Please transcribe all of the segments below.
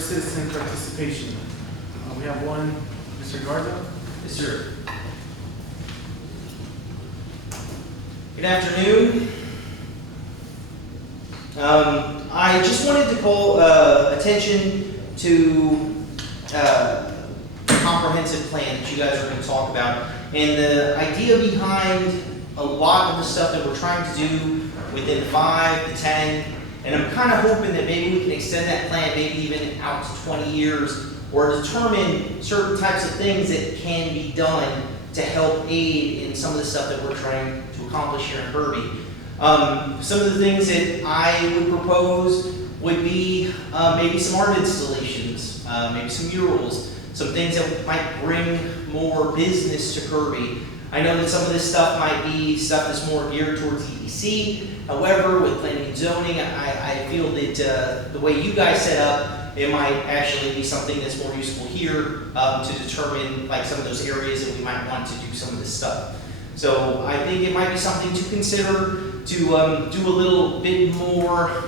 citizen participation. We have one, Mr. Garza. Yes, sir. Good afternoon. I just wanted to call attention to a comprehensive plan that you guys are going to talk about. And the idea behind a lot of the stuff that we're trying to do within 5 to 10, and I'm kind of hoping that maybe we can extend that plan maybe even out to 20 years, or determine certain types of things that can be done to help aid in some of the stuff that we're trying to accomplish here in Kirby. Some of the things that I would propose would be maybe some art installations, maybe some murals, some things that might bring more business to Kirby. I know that some of this stuff might be stuff that's more geared towards EDC. However, with planning and zoning, I feel that the way you guys set up, it might actually be something that's more useful here to determine like some of those areas that we might want to do some of this stuff. So I think it might be something to consider to do a little bit more,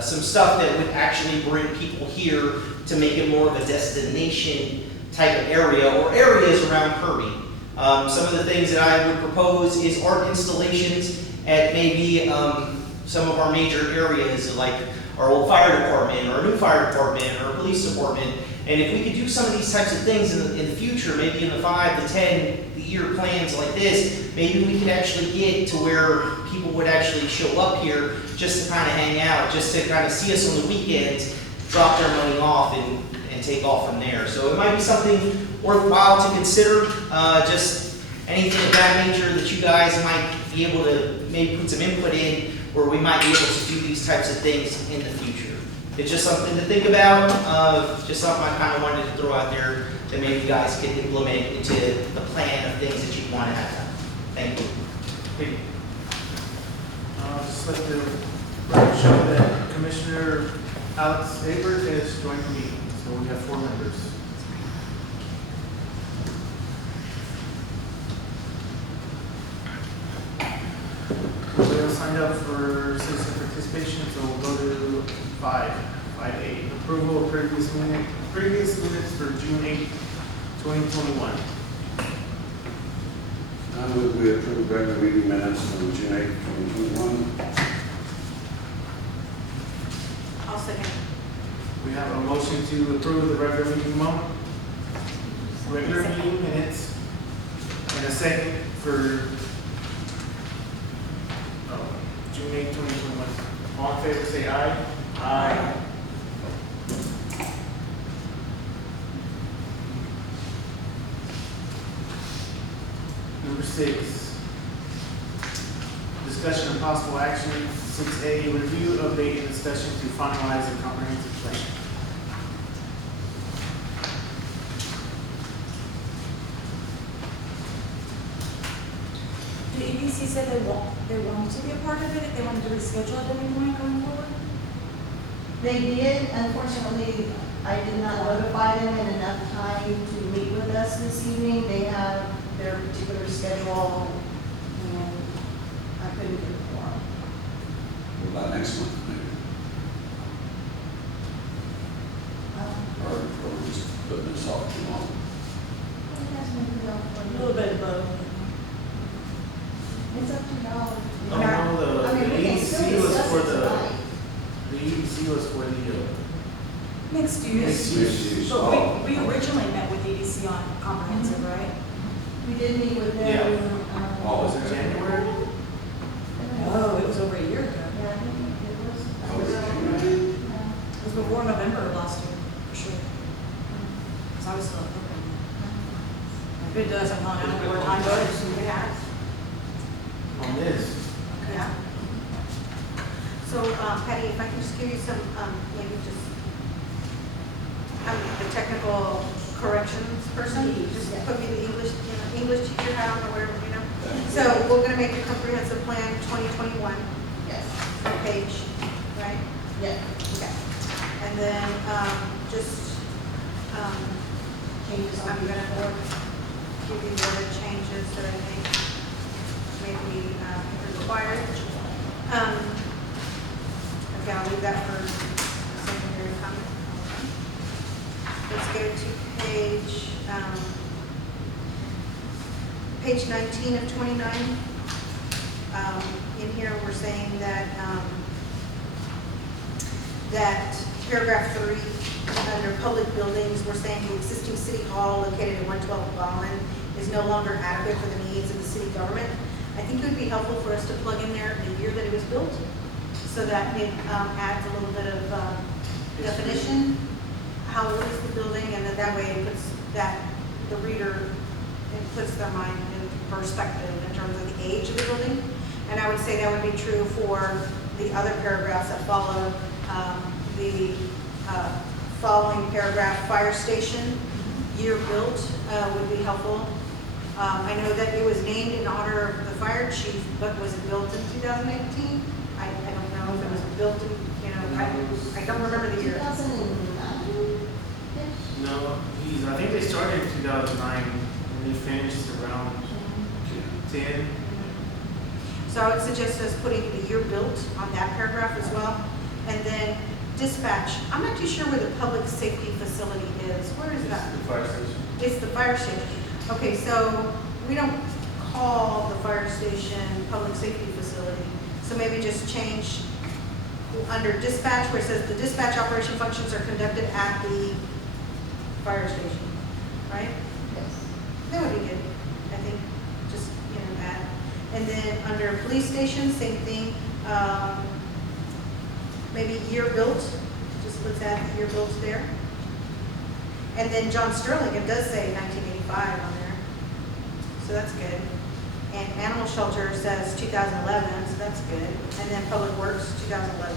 some stuff that would actually bring people here to make it more of a destination type of area or areas around Kirby. Some of the things that I would propose is art installations at maybe some of our major areas like our old fire department, or our new fire department, or our police department. And if we could do some of these types of things in the future, maybe in the 5 to 10 year plans like this, maybe we could actually get to where people would actually show up here just to kind of hang out, just to kind of see us on the weekends, drop their money off and take off from there. So it might be something worthwhile to consider, just anything of that nature that you guys might be able to maybe put some input in, where we might be able to do these types of things in the future. It's just something to think about, just something I kind of wanted to throw out there that maybe you guys can implement into the plan of things that you want to have done. Thank you. Thank you. Just like to show that Commissioner Alex Abert has joined the meeting. So we have 4 members. We all signed up for citizen participation, so we'll go to 5A. Approval of previous minutes for June 8th, 2021. I move we approve regular meeting minutes from June 8, 2021. I'll second. We have a motion to approve the regular meeting minutes, and a second for June 8, 2021. All in favor, say aye. Aye. Number 6, discussion and possible action. 6A, review, update, and discussion to finalize a comprehensive plan. The EDC said they wanted to be a part of it, if they wanted to reschedule at any point going forward. They did. Unfortunately, I did not notify them in enough time to meet with us this evening. They have their particular schedule, and I couldn't do it for them. What about next month, maybe? Or just putting this off too long? A little bit of both. It's up to y'all. Oh, no, I mean, we can the still EDC was discuss for it tonight. the EDC was for the Mixed Mixed use. use. But Oh, we originally met with EDC on comprehensive, right? We did meet with them. Yeah. Oh, was it January? Oh, it was over a year ago. Yeah, I think it was. Oh, was it January? It was before November of last year, for sure. Because I was still at Kirby. If it does, I'm not having more time voters. On this. Yeah. So, Patty, if I can just give you some, maybe just, the technical corrections person, just put me the English teacher hat on or whatever, So we're gonna make a comprehensive plan 2021 Yes. front page, right? Yeah. Okay. And then, just, Changes I'm on the gonna board. give you the other changes that I think may be required. Okay, I'll leave that for secondary let's go to page 19 of 29. In here, we're saying that, that paragraph 3, under public buildings, we're saying the existing city hall located at 112 Ballin is no longer adequate for the needs of the city government. I think it would be helpful for us to plug in there the year that it was built, so that it adds a little bit of definition, how old is the building, and that way it puts the reader, it puts their mind in perspective in terms of the age of the building. And I would say that would be true for the other paragraphs that follow. The following paragraph, fire station, year built, would be helpful. I know that it was named in honor of the fire chief, but was it built in 2018? I don't know if it was built in, I don't remember the year. 2009? No, I think they started in 2009 and they finished around 10. So I would suggest us putting the year built on that paragraph as well. And then dispatch, I'm not too sure where the public safety facility is. Where is that? The fire station. It's the fire station. Okay, so we don't call the fire station public safety facility. So maybe just change under dispatch where it says the dispatch operation functions are conducted at the fire station, right? Yes. That would be good, I think, just, add. And then under police station, same thing, maybe year built, just let's add the year built there. And then John Sterling, it does say 1985 on there, so that's good. And animal shelter says 2011, so that's good. And then public works, 2011,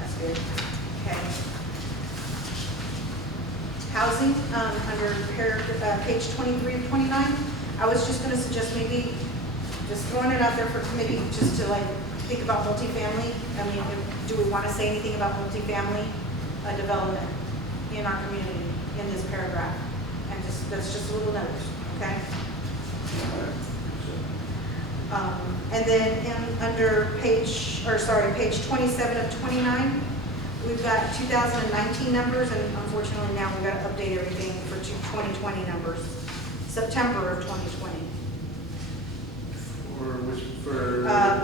that's good, okay. Housing, under page 23 to 29, I was just gonna suggest maybe just throwing it out there for committee, just to think about multifamily. I mean, do we want to say anything about multifamily development in our community in this paragraph? And that's just a little note, okay? And then under page 27 of 29, we've got 2019 numbers, and unfortunately now we've got to update everything for 2020 numbers. September of 2020.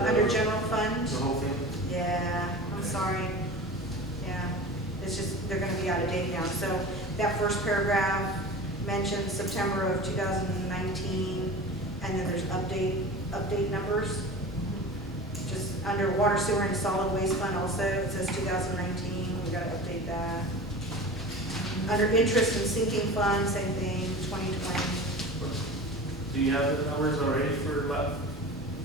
Under general fund. The whole thing? Yeah, I'm sorry. Yeah, it's just, they're gonna be out of date now. So that first paragraph mentions September of 2019, and then there's update numbers. Just under water, sewer, and solid waste fund also, it says 2019, we gotta update that. Under interest and sinking fund, same thing, 2020. Do you have the numbers already for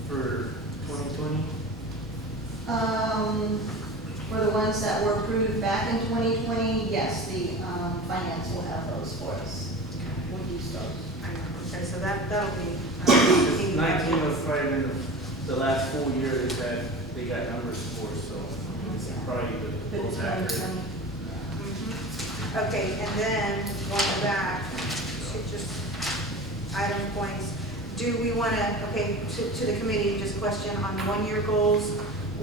2020? For the ones that were approved back in 2020, yes, the finance will have those for us. We'll use those. Okay, so that'll be. 1905 in the last full year that they got numbers for, so it's probably the most accurate. 2020. Mhm. Okay, and then going back to just item points, do we want to, to the committee, just question on 1-year goals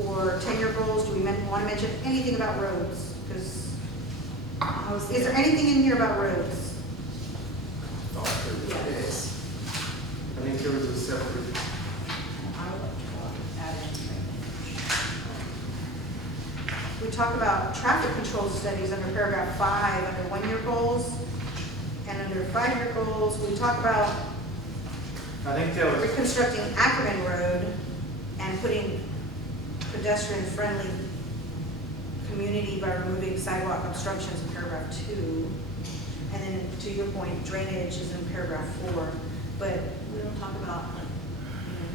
or 10-year goals? Do we want to mention anything about roads? Because is there anything in here about roads? Yes. I think there was a separate. I would like to add in. We talk about traffic control studies under paragraph 5, under 1-year goals, and under 5-year goals, we talk about I think that was. reconstructing Ackerman Road and putting pedestrian-friendly community by removing sidewalk obstructions in paragraph 2. And then to your point, drainage is in paragraph 4, but we don't talk about,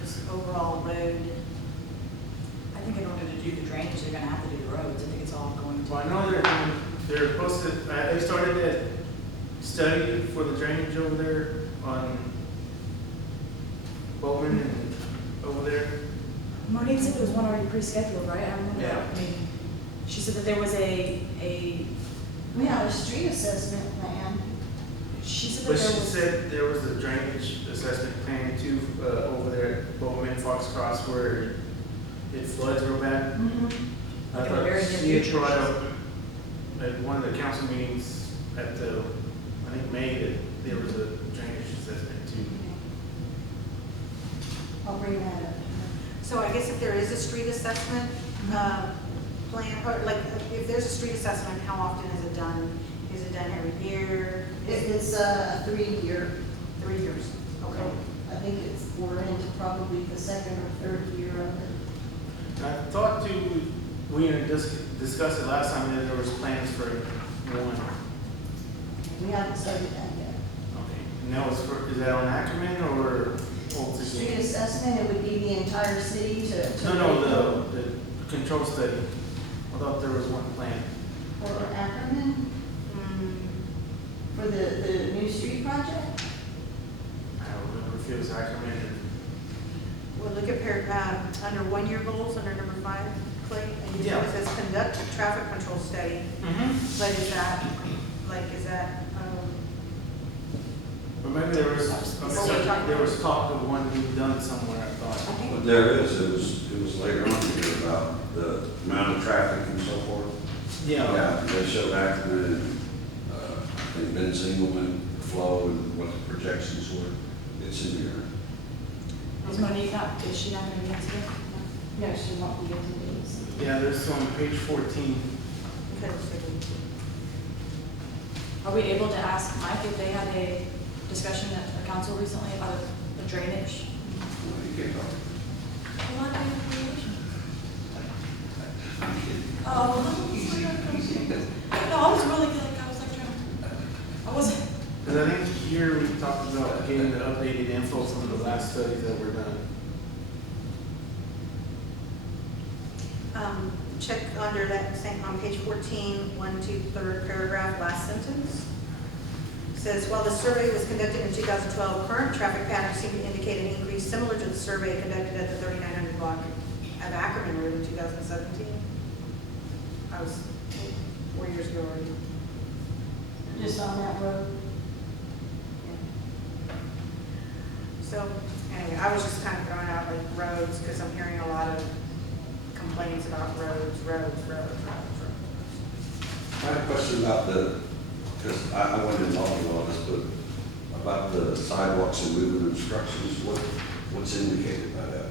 just overall road. I think in order to do the drainage, they're gonna have to do the roads. I think it's all going to. Well, I know they're supposed to, they started that study for the drainage over there on Bowman and over there. Monique said there was one already pre-scheduled, right? I remember that. Yeah. I mean, she said that there was a, We have a street assessment plan. she said that But there she was. said there was a drainage assessment plan too, over there at Bowman, Fox Cross, where it floods real bad. Mhm. I Like in the thought very near she had future. brought up at one of the council meetings at the, I think, May, that there was a drainage assessment too. I'll bring that up. So I guess if there is a street assessment, plan, or like, if there's a street assessment, how often is it done? Is it done every year? It's a 3-year. 3 years, okay. I think we're into probably the second or third year of it. I thought too, we had discussed it last time, that there was plans for one. We haven't started that yet. Okay, and that was for, is that on Ackerman or Old Street City? assessment, it would be the entire city to. No, the control study. I thought there was one plan. For Ackerman, Mm, for the new street project. I don't remember if it was Ackerman or. Well, look at under 1-year goals, under number 5, Clay, and you know, Yeah. it says conduct a traffic control study, Mm-hmm. but is that, Or maybe there was, What we're talking there was talk of one being done somewhere, I I thought. think, But there is, it was later on here about the amount of traffic and so forth. Yeah, they showed Ackerman and, I think Ben Singleman, the flow and what the projections were. It's in here. Is Monique not, is she not gonna be here today? No, she won't be getting these. Yeah, there's on page 14. okay, so Are we able to ask Mike if they had a discussion at the council recently about the drainage? Well, you can't talk. Oh, no, I was really good, I was like trying, I wasn't. Because I think here we talked about getting the updated info from the last studies that were done. check under that, same, on page 14, 1, 2, 3rd paragraph, last sentence. Says, while the survey was conducted in 2012, current traffic patterns seem to indicate an increase similar to the survey conducted at the 3900 block of Ackerman Road in 2017. I was 4 years ago already. Just on that road. So, anyway, I was just kind of throwing out like roads, because I'm hearing a lot of complaints about roads. I had a question about because I went in all of this, but about the sidewalks and moving obstructions, what's indicated by that?